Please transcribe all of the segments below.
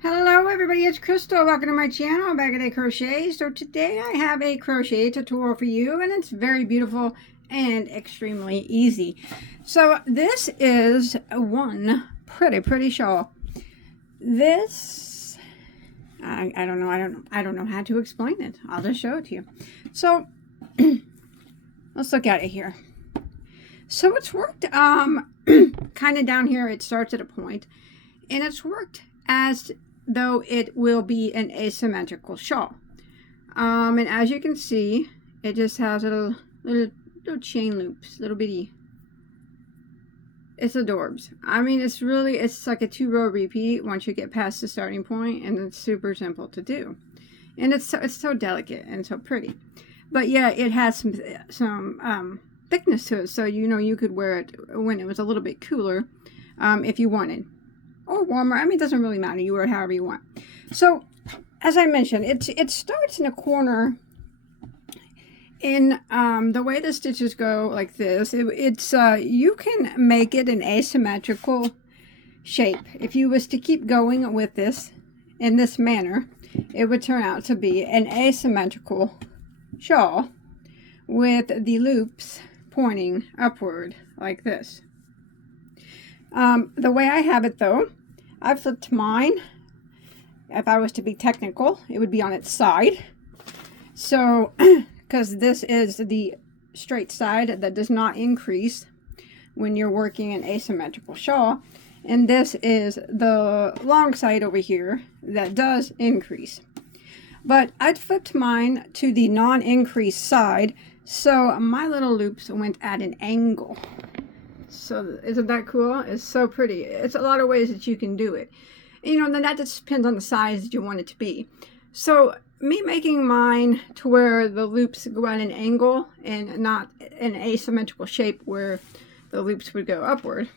Hello everybody, it's Crystal. Welcome to my channel, Bagoday Crochet. So today I have a crochet tutorial for you, and it's very beautiful and extremely easy. So this is one pretty shawl. This, I don't know how to explain it. I'll just show it to you. So let's look at it here. So it's worked kind of down here. It starts at a point, and it's worked as though it will be an asymmetrical shawl. And as you can see, it just has little chain loops, little bitty. It's adorbs. I mean, it's like a 2-row repeat once you get past the starting point, and it's super simple to do. And it's so delicate and so pretty. But yeah, it has some thickness to it, so you could wear it when it was a little bit cooler, if you wanted. Or warmer. I mean, it doesn't really matter. You wear it however you want. So, as I mentioned, it starts in a corner. In the way the stitches go like this, you can make it an asymmetrical shape. If you was to keep going with this in this manner, it would turn out to be an asymmetrical shawl with the loops pointing upward like this. The way I have it though, I flipped mine. If I was to be technical, it would be on its side. So, because this is the straight side that does not increase when you're working an asymmetrical shawl. And this is the long side over here that does increase. But I flipped mine to the non-increase side, so my little loops went at an angle. So isn't that cool? It's so pretty. It's a lot of ways that you can do it. Then that just depends on the size that you want it to be. So me making mine to where the loops go at an angle and not an asymmetrical shape where the loops would go upward.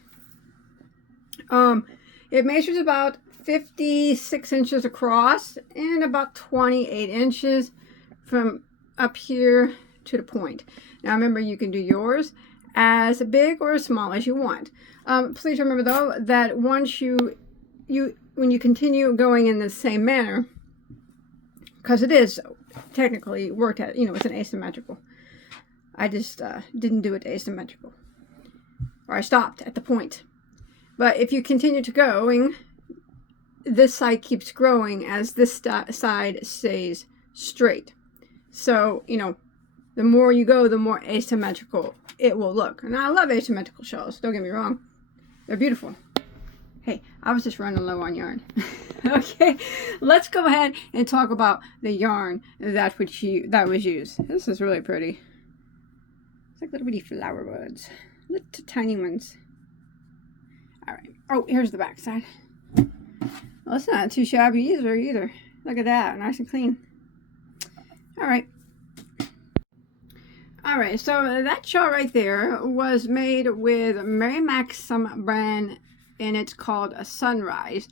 It measures about 56 inches across and about 28 inches from up here to the point. Now remember, you can do yours as big or as small as you want. Please remember though that once when you continue going in the same manner, because it is technically worked at, it's an asymmetrical. I just didn't do it asymmetrical, or I stopped at the point. But if you continue to going, this side keeps growing as this side stays straight. So the more you go, the more asymmetrical it will look. And I love asymmetrical shawls, don't get me wrong. They're beautiful. Hey, I was just running low on yarn. Okay, let's go ahead and talk about the yarn that was used. This is really pretty. It's like little bitty flower buds. Little tiny ones. Alright. Oh, here's the back side. Well, it's not too shabby either. Look at that, nice and clean. Alright. Alright, so that shawl right there was made with Mary Maxim brand, and it's called a Sunrise.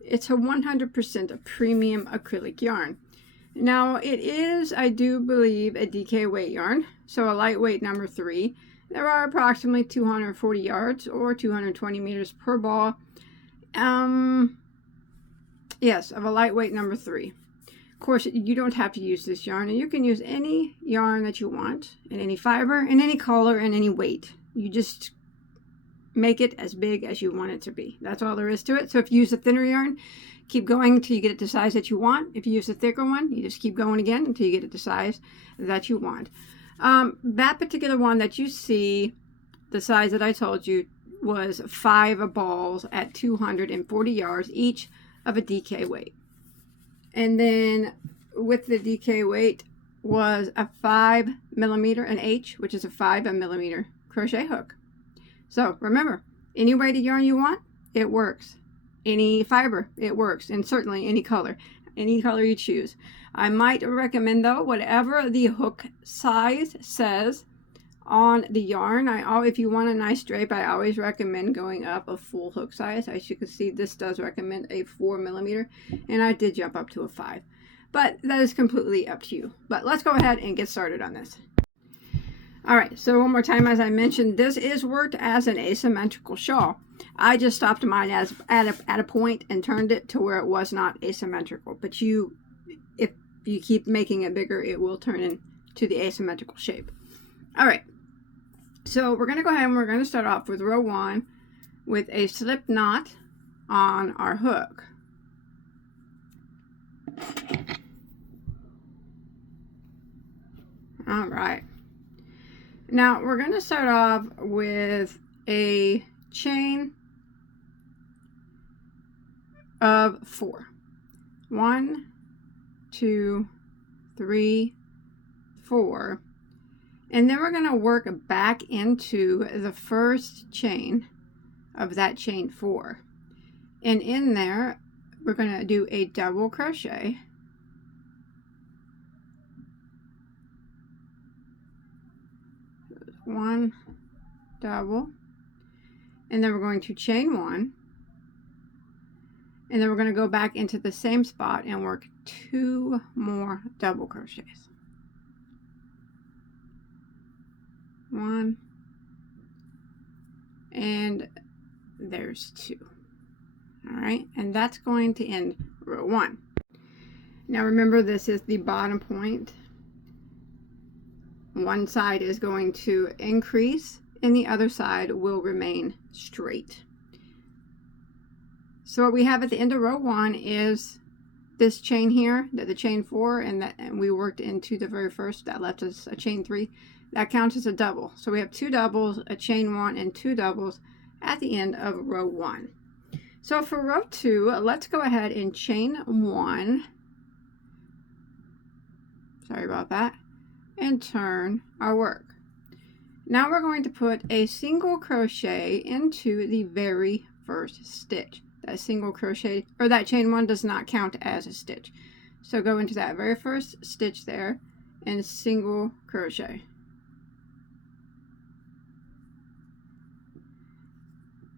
It's a 100% premium acrylic yarn. Now, it is, I do believe, a DK weight yarn, so a lightweight number 3. There are approximately 240 yards or 220 meters per ball. Yes, of a lightweight number 3. Of course, you don't have to use this yarn, and you can use any yarn that you want, in any fiber, in any color, and any weight. You just make it as big as you want it to be. That's all there is to it. So if you use a thinner yarn, keep going until you get it the size that you want. If you use a thicker one, you just keep going again until you get it the size that you want. That particular one that you see, the size that I told you, was 5 balls at 240 yards each of a DK weight. And then with the DK weight was a 5mm, an H, which is a 5mm crochet hook. So remember, any weighted yarn you want, it works. Any fiber, it works. And certainly any color you choose. I might recommend though, whatever the hook size says on the yarn. If you want a nice drape, I always recommend going up a full hook size. As you can see, this does recommend a 4mm, and I did jump up to a 5. But that is completely up to you. But let's go ahead and get started on this. Alright, so one more time, as I mentioned, this is worked as an asymmetrical shawl. I just stopped mine as at a point and turned it to where it was not asymmetrical. But if you keep making it bigger, it will turn into the asymmetrical shape. All right. So we're going to go ahead and we're going to start off with row 1 with a slip knot on our hook. All right. Now we're going to start off with a chain of 4. 1, 2, 3, 4. And then we're going to work back into the first chain of that chain 4. And in there, we're going to do a double crochet. One double. And then we're going to chain 1. And then we're going to go back into the same spot and work 2 more double crochets. 1, and there's 2. All right, and that's going to end row 1. Now remember, this is the bottom point. One side is going to increase and the other side will remain straight. So what we have at the end of row 1 is this chain here, the chain 4, and we worked into the very first. That left us a chain 3. That counts as a double. So we have 2 doubles, a chain 1, and 2 doubles at the end of row 1. So for row 2, let's go ahead and chain 1. Sorry about that. And turn our work. Now we're going to put a single crochet into the very first stitch. That single crochet, or that chain 1, does not count as a stitch. So go into that very first stitch there and single crochet.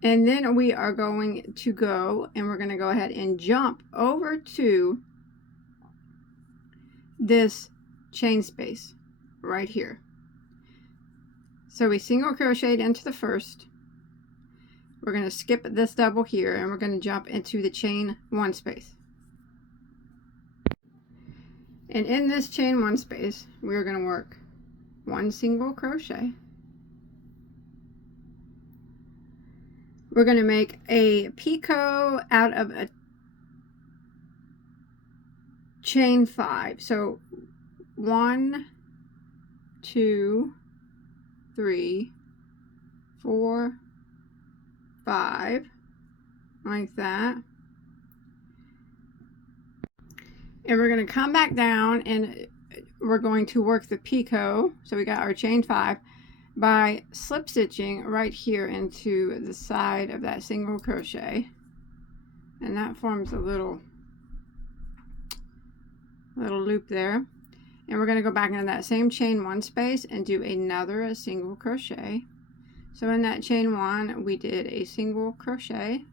And then we are going to go and we're going to go ahead and jump over to this chain space right here. So we single crocheted into the first. We're going to skip this double here and we're going to jump into the chain 1 space. And in this chain 1 space, we're going to work 1 single crochet. We're going to make a picot out of a chain 5. So 1, 2, 3, 4, 5, like that. And we're going to come back down and we're going to work the picot. So we got our chain 5 by slip stitching right here into the side of that single crochet, and that forms a little loop there. And we're going to go back into that same chain 1 space and do another single crochet. So in that chain 1 we did a single crochet,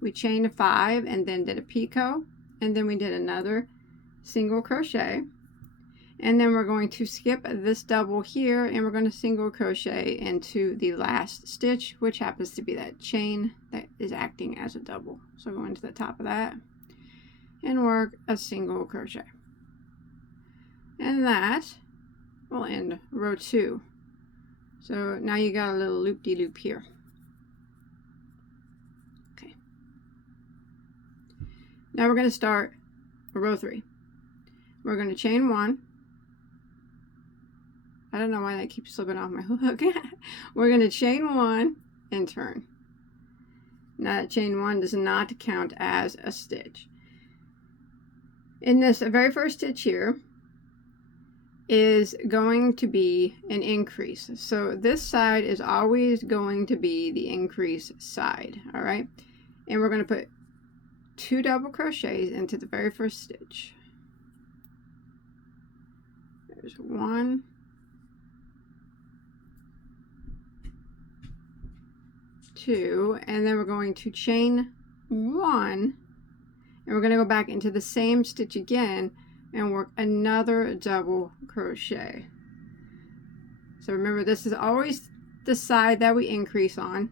we chained 5 and then did a picot, and then we did another single crochet. And then we're going to skip this double here and we're going to single crochet into the last stitch, which happens to be that chain that is acting as a double. So go into the top of that and work a single crochet. And that will end row 2. So now you got a little loop-de-loop here. Okay. Now we're going to start row 3. We're going to chain 1. I don't know why that keeps slipping off my hook. We're going to chain 1 and turn. Now that chain 1 does not count as a stitch. In this very first stitch here is going to be an increase. So this side is always going to be the increase side, all right? And we're going to put 2 double crochets into the very first stitch. There's 1, 2, and then we're going to chain 1, and we're going to go back into the same stitch again and work another double crochet. So remember, this is always the side that we increase on.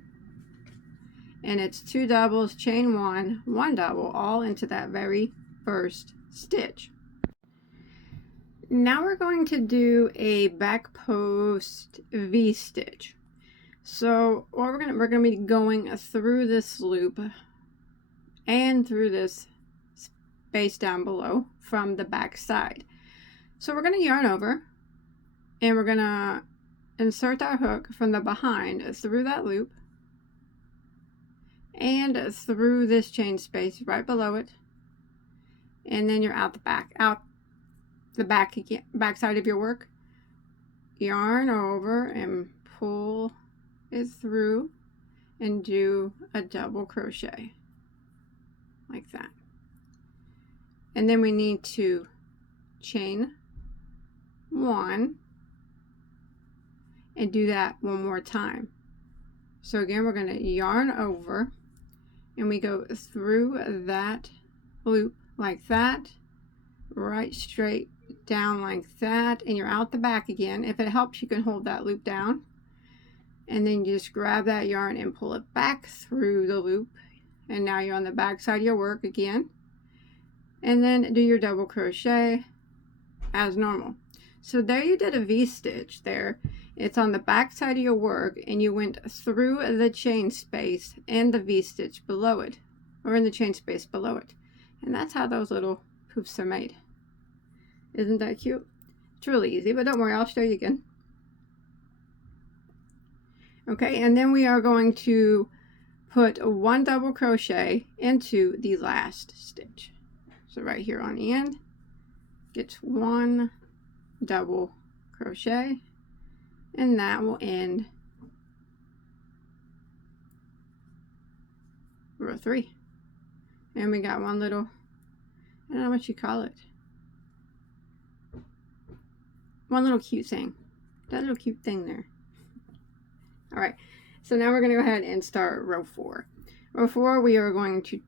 and it's 2 doubles, chain 1, 1 double, all into that very first stitch. Now we're going to do a back post V-stitch. So we're gonna be going through this loop and through this space down below from the back side. So we're gonna yarn over, and we're gonna insert our hook from the behind through that loop and through this chain space right below it, and then you're out the back side of your work. Yarn over and pull it through and do a double crochet like that. And then we need to chain 1 and do that one more time. So again, we're going to yarn over and we go through that loop like that, right straight down like that, and you're out the back again. If it helps, you can hold that loop down, and then you just grab that yarn and pull it back through the loop, and now you're on the back side of your work again, and then do your double crochet as normal. So there you did a V-stitch there. It's on the back side of your work, and you went through the chain space and the V-stitch below it, or in the chain space below it. And that's how those little poofs are made. Isn't that cute? It's really easy, but don't worry, I'll show you again. Okay, and then we are going to put 1 double crochet into the last stitch. So right here on the end, get 1 double crochet, and that will end row 3. And we got one little, I don't know what you call it, one little cute thing, that little cute thing there. All right, so now we're going to go ahead and start row 4. Row 4, we are going to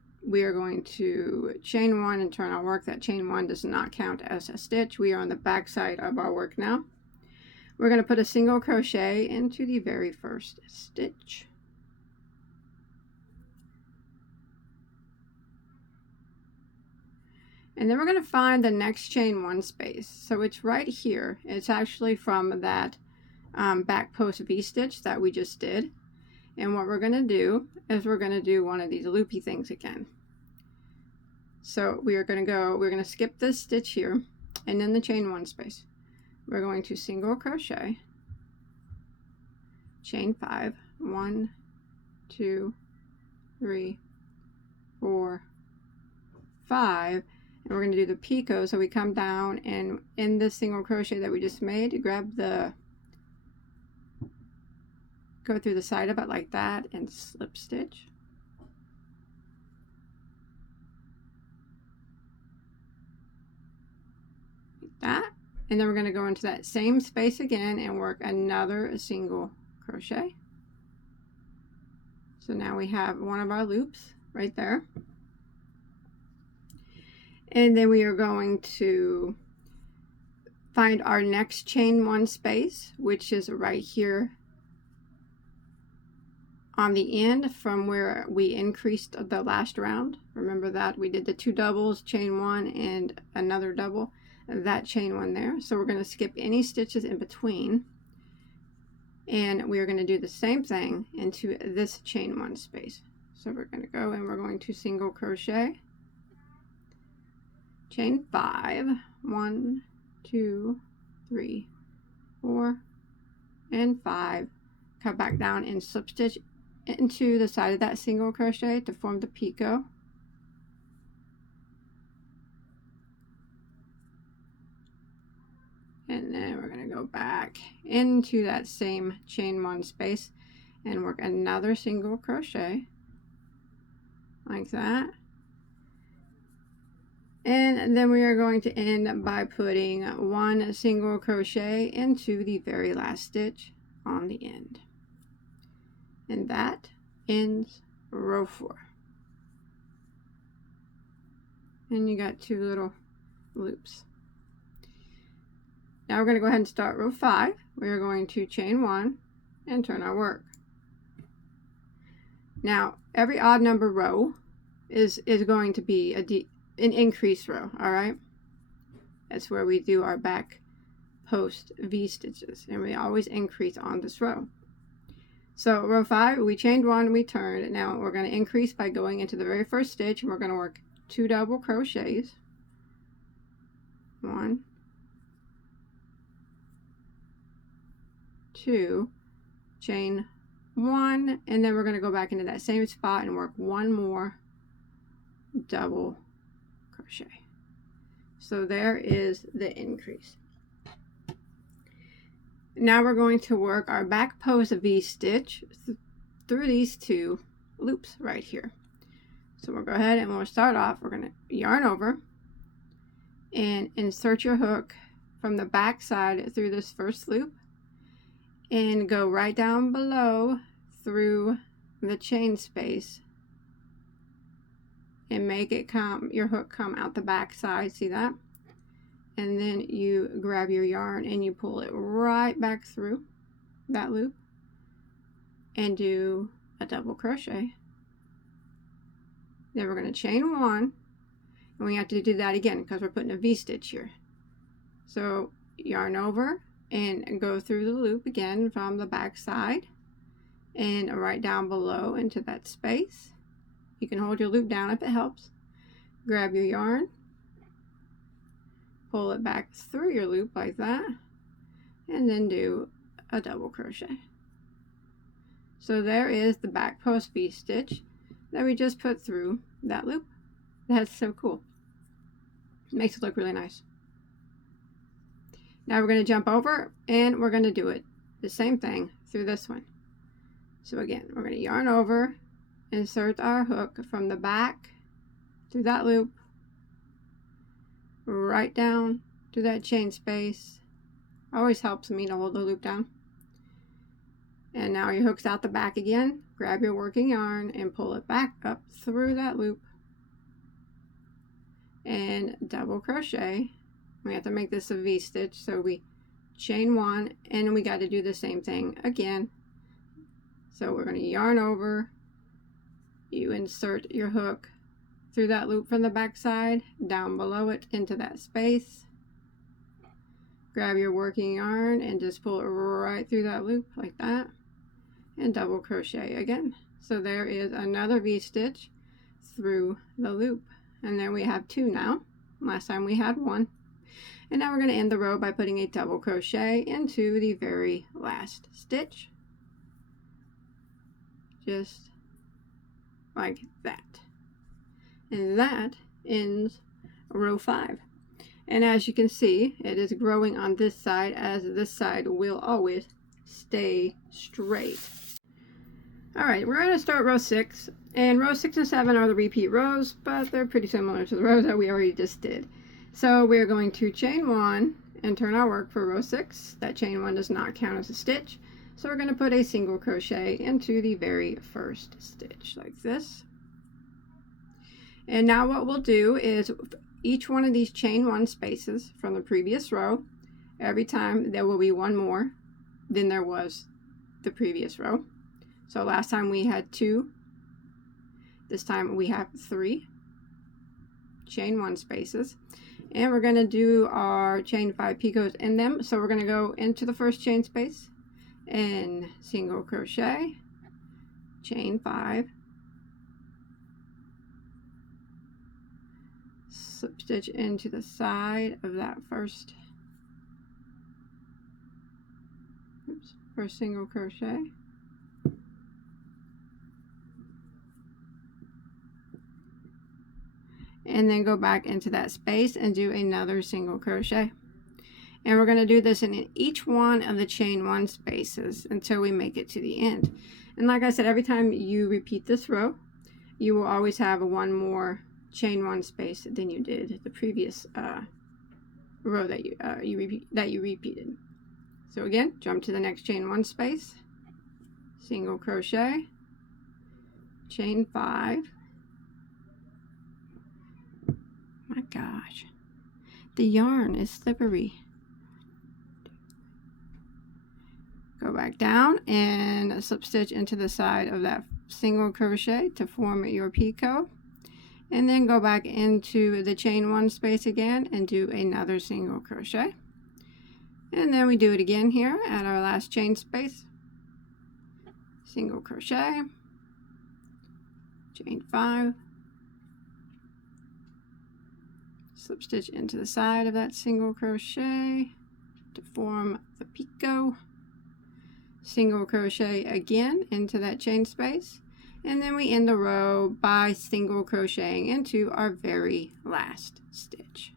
chain 1 and turn our work. That chain 1 does not count as a stitch. We are on the back side of our work now. We're going to put a single crochet into the very first stitch. And then we're going to find the next chain 1 space. So it's right here. It's actually from that back post V-stitch that we just did. And what we're going to do is we're going to do one of these loopy things again. So we're going to skip this stitch here, and then the chain 1 space. We're going to single crochet, chain 5, 1, 2, 3, 4, 5. And we're going to do the picot. So we come down, and in this single crochet that we just made, go through the side of it like that and slip stitch. Like that. And then we're going to go into that same space again and work another single crochet. So now we have one of our loops right there. And then we are going to find our next chain 1 space, which is right here on the end from where we increased the last round. Remember that we did the 2 doubles, chain 1 and another double, that chain 1 there. So we're going to skip any stitches in between, and we are going to do the same thing into this chain 1 space. So we're going to go and we're going to single crochet, chain 5, 1, 2, 3, 4, and 5, come back down and slip stitch into the side of that single crochet to form the picot. And then we're going to go back into that same chain 1 space and work another single crochet like that. And then we are going to end by putting 1 single crochet into the very last stitch on the end. And that ends row 4. And you got 2 little loops. Now we're going to go ahead and start row 5. We are going to chain 1 and turn our work. Now every odd number row is going to be an increase row. All right, that's where we do our back post V stitches, and we always increase on this row. So row 5, we chained 1, we turned. Now we're going to increase by going into the very first stitch, and we're going to work 2 double crochets. 1, 2, chain 1, and then we're going to go back into that same spot and work 1 more double crochet. So there is the increase. Now we're going to work our back post V stitch through these 2 loops right here. So we'll go ahead and we'll start off. We're going to yarn over and insert your hook from the back side through this first loop and go right down below through the chain space and make it your hook come out the back side. See that? And then you grab your yarn and you pull it right back through that loop and do a double crochet. Then we're going to chain 1, and we have to do that again because we're putting a V stitch here. So yarn over and go through the loop again from the back side and right down below into that space. You can hold your loop down if it helps. Grab your yarn, pull it back through your loop like that, and then do a double crochet. So there is the back post V stitch that we just put through that loop. That's so cool. It makes it look really nice. Now we're going to jump over and we're going to do it the same thing through this one. So again, we're going to yarn over, insert our hook from the back through that loop, right down to that chain space. Always helps me to hold the loop down. And now your hook's out the back again. Grab your working yarn and pull it back up through that loop and double crochet. We have to make this a V stitch, so we chain 1 and we got to do the same thing again. So we're going to yarn over, you insert your hook through that loop from the back side, down below it into that space. Grab your working yarn and just pull it right through that loop like that, and double crochet again. So there is another V stitch through the loop, and then we have 2 now. Last time we had 1. And now we're going to end the row by putting a double crochet into the very last stitch, just like that. And that ends row 5. And as you can see, it is growing on this side, as this side will always stay straight. Alright, we're going to start row 6, and row 6 and 7 are the repeat rows, but they're pretty similar to the rows that we already just did. So we're going to chain 1 and turn our work for row 6. That chain 1 does not count as a stitch, so we're going to put a single crochet into the very first stitch like this. And now what we'll do is each one of these chain 1 spaces from the previous row, every time there will be 1 more than there was the previous row. So last time we had 2, this time we have 3 chain 1 spaces, and we're going to do our chain 5 picots in them. So we're going to go into the first chain space and single crochet, chain 5, slip stitch into the side of that first single crochet, and then go back into that space and do another single crochet. And we're going to do this in each one of the chain 1 spaces until we make it to the end. And like I said, every time you repeat this row, you will always have 1 more chain 1 space than you did the previous row that you repeated. So again, jump to the next chain 1 space, single crochet, chain 5. My gosh, the yarn is slippery. Go back down and slip stitch into the side of that single crochet to form your picot, and then go back into the chain 1 space again and do another single crochet, and then we do it again here at our last chain space, single crochet, chain 5, slip stitch into the side of that single crochet to form the picot, single crochet again into that chain space, and then we end the row by single crocheting into our very last stitch,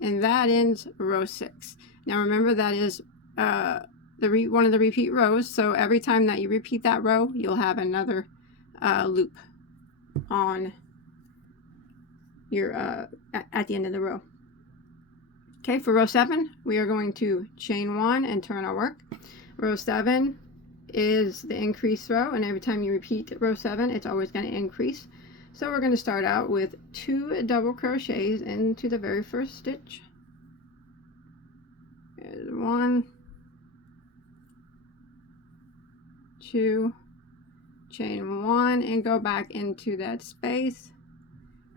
and that ends row 6. Now remember, that is one of the repeat rows, so every time that you repeat that row, you'll have another loop on your at the end of the row. Okay, for row 7, we are going to chain 1 and turn our work. Row 7 is the increase row, and every time you repeat row 7, it's always going to increase. So we're going to start out with 2 double crochets into the very first stitch. There's 1, 2, chain 1, and go back into that space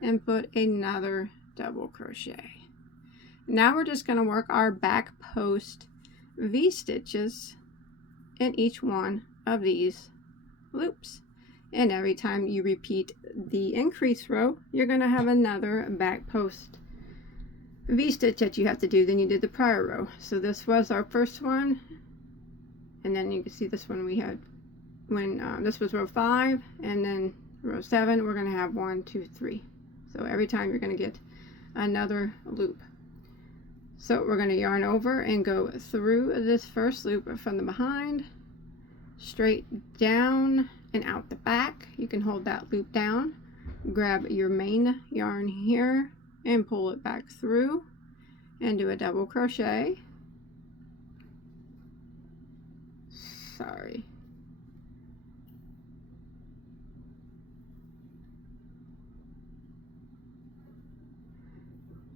and put another double crochet. Now we're just going to work our back post V-stitches in each one of these loops, and every time you repeat the increase row, you're going to have another back post V-stitch that you have to do than you did the prior row. So this was our first one, and then you can see this one we had when this was row 5, and then row 7 we're going to have 1, 2, 3. So every time you're going to get another loop. So we're going to yarn over and go through this first loop from the behind, straight down and out the back. You can hold that loop down, grab your main yarn here and pull it back through and do a double crochet. Sorry.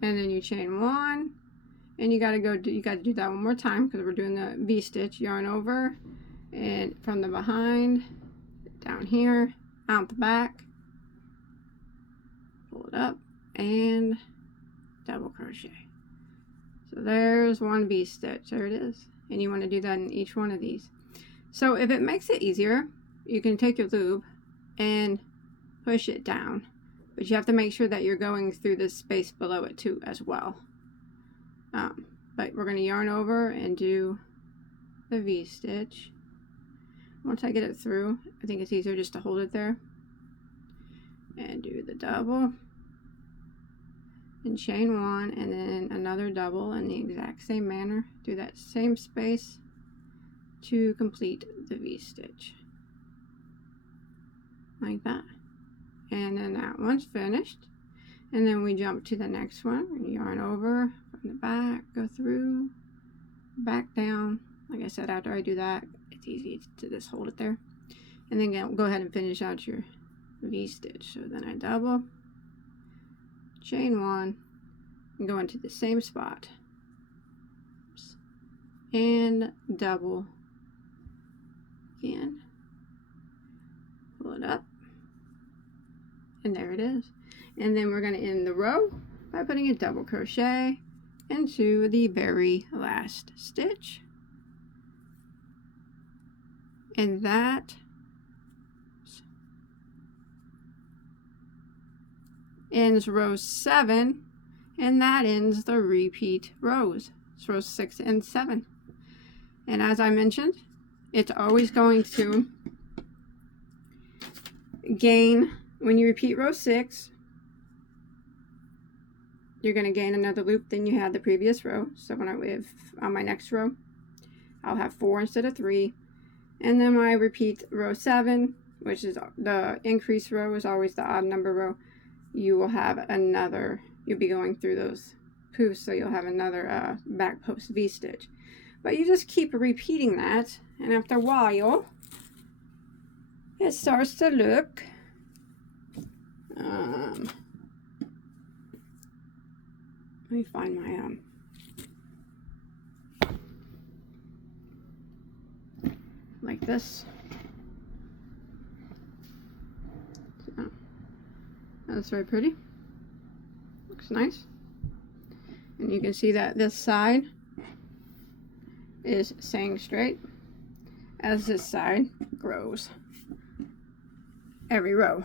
And then you chain 1, and you got to do that one more time because we're doing the V-stitch. Yarn over and from the behind down here, out the back, pull it up and double crochet. So there's one V-stitch, there it is, and you want to do that in each one of these. So if it makes it easier, you can take your loop and push it down, but you have to make sure that you're going through this space below it too as well. But we're going to yarn over and do the V-stitch. Once I get it through, I think it's easier just to hold it there and do the double and chain 1, and then another double in the exact same manner. Do that same space to complete the V-stitch like that, and then that one's finished. And then we jump to the next one, yarn over from the back, go through, back down. Like I said, after I do that, it's easy to just hold it there, and then go ahead and finish out your V-stitch. So then I double, chain 1, and go into the same spot, and double again, pull it up, and there it is. And then we're going to end the row by putting a double crochet into the very last stitch, and that ends row 7, and that ends the repeat rows. It's rows 6 and 7. And as I mentioned, it's always going to gain when you repeat row 6. You're going to gain another loop than you had the previous row. So when on my next row, I'll have 4 instead of 3. And then when I repeat row 7, which is the increase row, is always the odd number row, you will have another, you'll be going through those poofs, so you'll have another back post V-stitch. But you just keep repeating that, and after a while, it starts to look let me find my like this. That's very pretty. Looks nice. And you can see that this side is staying straight as this side grows every row.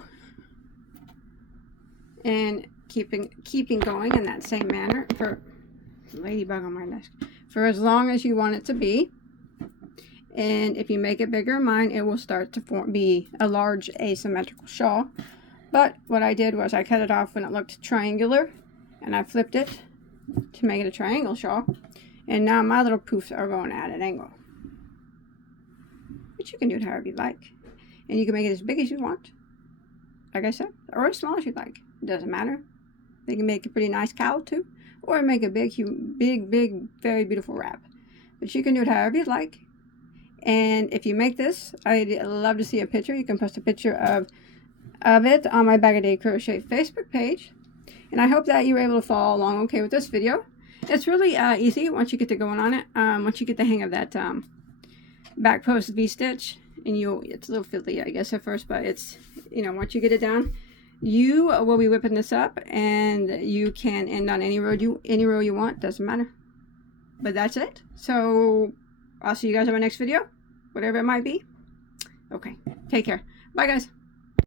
And keeping going in that same manner for ladybug on my desk for as long as you want it to be. And if you make it bigger, mine, it will start to be a large asymmetrical shawl. But what I did was I cut it off when it looked triangular, and I flipped it to make it a triangle shawl. And now my little poofs are going at an angle. But you can do it however you like. And you can make it as big as you want, like I said, or as small as you like. It doesn't matter. They can make a pretty nice cowl too, or make a big, very beautiful wrap. But you can do it however you like. And if you make this, I'd love to see a picture. You can post a picture of it on my Bagoday Crochet Facebook page. And I hope that you were able to follow along okay with this video. It's really easy once you get to going on it. Once you get the hang of that back post V-stitch, and it's a little fiddly, I guess, at first, but it's, once you get it down, you will be whipping this up, and you can end on any row you want. Doesn't matter. But that's it. So I'll see you guys on my next video, whatever it might be. Okay, take care. Bye, guys.